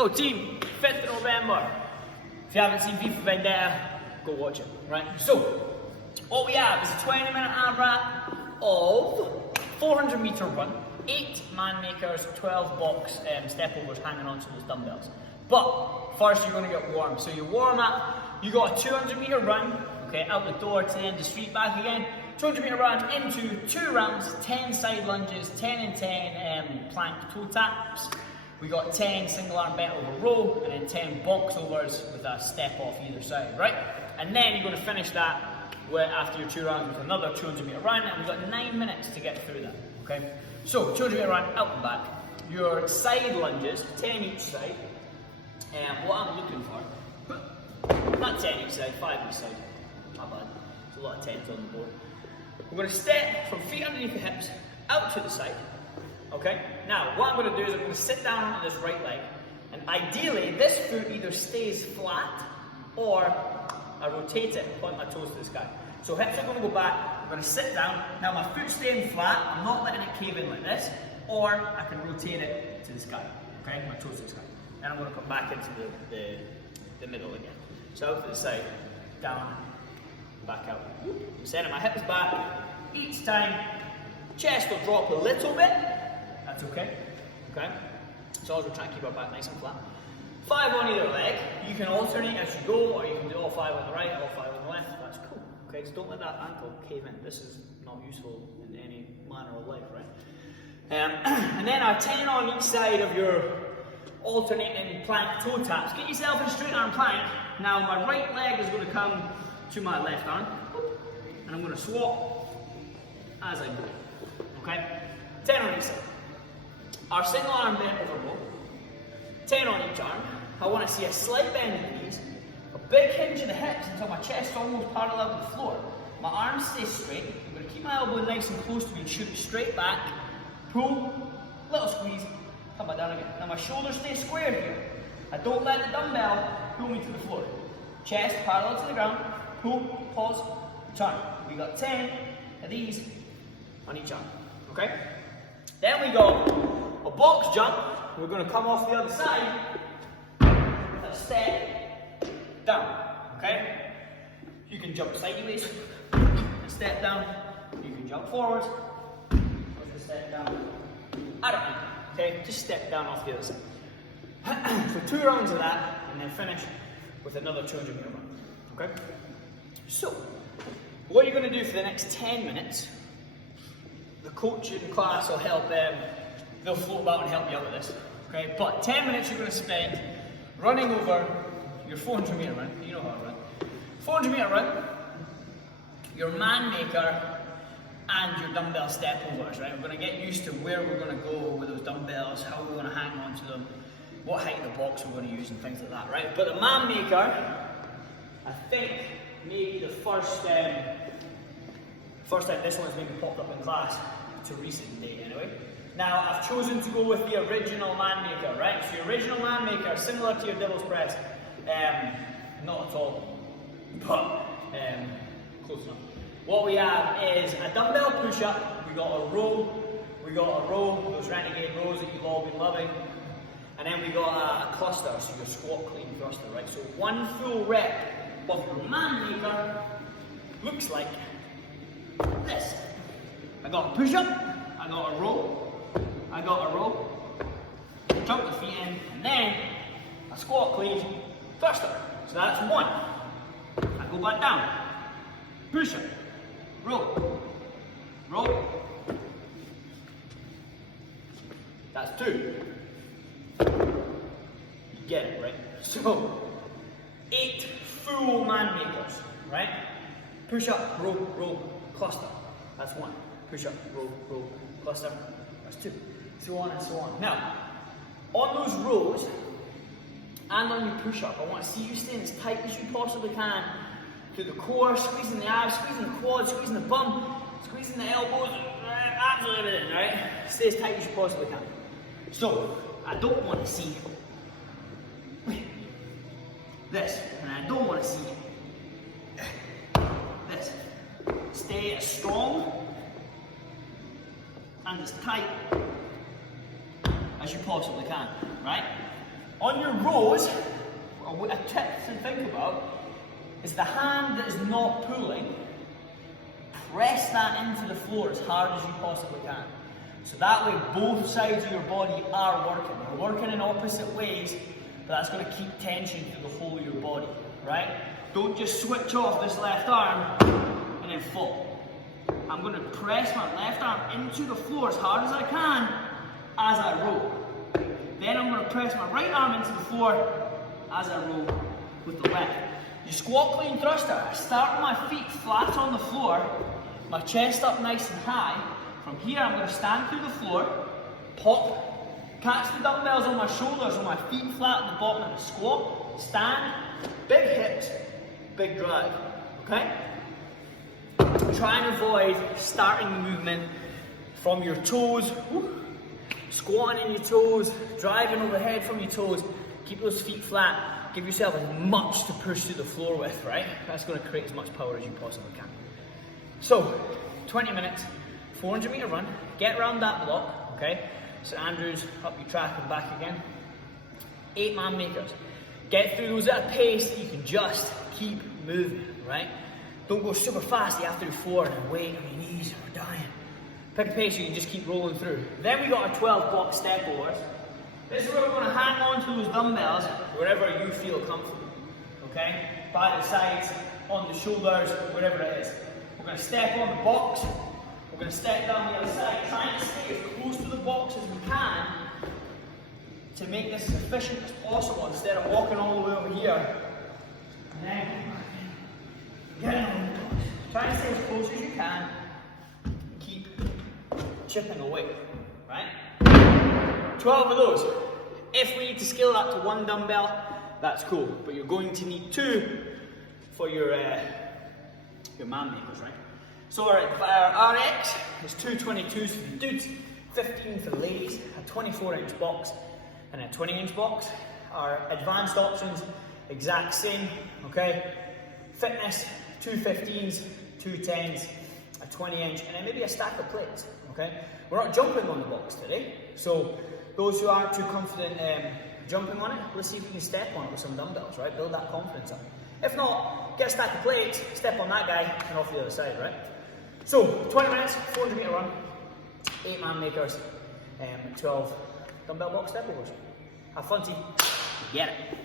Yo team, 5th of November. If you haven't seen FIFA Vendetta, go watch it, right? So, what we have is a 20-minute AMRAP of 400-meter run, 8 man makers, 12 box step overs hanging onto those dumbbells. But first you're going to get warm. So you warm up, you got a 200-meter run, okay, out the door to the end of the street, back again. 200-meter run into 2 rounds, 10 side lunges, 10 and 10 plank toe taps. We got 10 single arm bent over row, and then 10 box overs with a step off either side, right? And then you're going to finish that after your 2 rounds with another 200-meter run, and we've got 9 minutes to get through that, okay? So 200-meter run out and back. Your side lunges, 10 each side. And what I'm looking for, not 10 each side, 5 each side. Not bad. There's a lot of 10s on the board. We're going to step from feet underneath the hips out to the side. Okay? Now, what I'm going to do is I'm going to sit down on this right leg, and ideally this foot either stays flat or I rotate it and point my toes to the sky. So hips are going to go back, I'm going to sit down. Now my foot's staying flat, I'm not letting it cave in like this, or I can rotate it to the sky. Okay? My toes to the sky. And I'm going to come back into the middle again. So out to the side, down, back out. I'm sending my hips back. Each time, chest will drop a little bit. That's okay. Okay? So as we're trying to keep our back nice and flat. 5 on either leg. You can alternate as you go, or you can do all 5 on the right, all 5 on the left. That's cool. Okay? Just don't let that ankle cave in. This is not useful in any manner of life, right? And then a 10 on each side of your alternating plank toe taps. Get yourself in a straight arm plank. Now my right leg is going to come to my left arm, and I'm going to swap as I go. Okay? 10 on each side. Our single arm bent over row. 10 on each arm. I want to see a slight bend in the knees, a big hinge in the hips until my chest is almost parallel with the floor. My arms stay straight. I'm going to keep my elbow nice and close to me and shoot it straight back. Pull, little squeeze, come back down again. Now my shoulders stay square here. I don't let the dumbbell pull me to the floor. Chest parallel to the ground. Pull, pause, turn. We got 10 of these on each arm. Okay? Then we go a box jump. We're going to come off the other side with a step down. Okay? You can jump sideways, a step down. You can jump forward, with a step down. I don't know. Okay? Just step down off the other side. So 2 rounds of that, and then finish with another 200-meter run. Okay? So, what you're going to do for the next 10 minutes, the coach in class will help them, they'll float about and help you out with this. Okay? But 10 minutes you're going to spend running over your 400-meter run. You know how to run. 400-meter run, your man maker, and your dumbbell step overs, right? We're going to get used to where we're going to go with those dumbbells, how we're going to hang on to them, what height of the box we're going to use and things like that, right? But the man maker, I think maybe the first time this one's maybe popped up in class to recent date anyway. Now I've chosen to go with the original man maker, right? So your original man maker, similar to your devil's press, not at all, but close enough. What we have is a dumbbell push-up, we got a row, those renegade rows that you've all been loving, and then we got a cluster, so your squat clean thruster, right? So 1 full rep of your man maker looks like this. I got a push-up, I got a row, jump the feet in, and then a squat clean thruster. So that's 1. I go back down, push-up, row. That's 2. You get it, right? So 8 full man makers, right? Push up, row, cluster. That's 1. Push up, row, cluster. That's 2. So on and so on. Now, on those rows and on your push up, I want to see you staying as tight as you possibly can to the core, squeezing the abs, squeezing the quads, squeezing the bum, squeezing the elbows, absolutely everything, right? Stay as tight as you possibly can. So, I don't want to see this, and I don't want to see this. Stay as strong and as tight as you possibly can, right? On your rows, a tip to think about is the hand that is not pulling, press that into the floor as hard as you possibly can. So that way both sides of your body are working. We're working in opposite ways, but that's going to keep tension through the whole of your body, right? Don't just switch off this left arm and then fall. I'm going to press my left arm into the floor as hard as I can as I roll. Then I'm going to press my right arm into the floor as I roll with the left. You squat clean thruster. I start with my feet flat on the floor, my chest up nice and high. From here I'm going to stand through the floor, pop, catch the dumbbells on my shoulders with my feet flat at the bottom of the squat, stand, big hips, big drive, okay? Try and avoid starting the movement from your toes, squatting in your toes, driving overhead from your toes. Keep those feet flat, give yourself as much to push through the floor with, right? That's going to create as much power as you possibly can. So, 20 minutes, 400 meter run, get around that block, okay? St Andrews, up your track and back again. 8 man makers. Get through those at a pace that you can just keep moving, right? Don't go super fast, you have to do 4 and then wait on your knees, we're dying. Pick a pace you can just keep rolling through. Then we got our 12 block step overs. This is where we're going to hang on to those dumbbells wherever you feel comfortable, okay? By the sides, on the shoulders, wherever it is. We're going to step on the box, we're going to step down the other side, trying to stay as close to the box as we can to make this as efficient as possible instead of walking all the way over here and then getting on the box. Try and stay as close as you can, keep chipping away, right? 12 of those. If we need to scale that to 1 dumbbell, that's cool, but you're going to need 2 for your man makers, right? So our RX is 222s for the dudes, 15 for the ladies, a 24-inch box and a 20-inch box. Our advanced options, exact same, okay? Fitness, 2 15s, 2 10s, a 20-inch, and then maybe a stack of plates, okay? We're not jumping on the box today, so those who aren't too confident jumping on it, let's see if we can step on it with some dumbbells, right? Build that confidence up. If not, get a stack of plates, step on that guy, and off the other side, right? So, 20 minutes, 400 meter run, 8 man makers, 12 dumbbell box step overs. Have fun, team. Get it.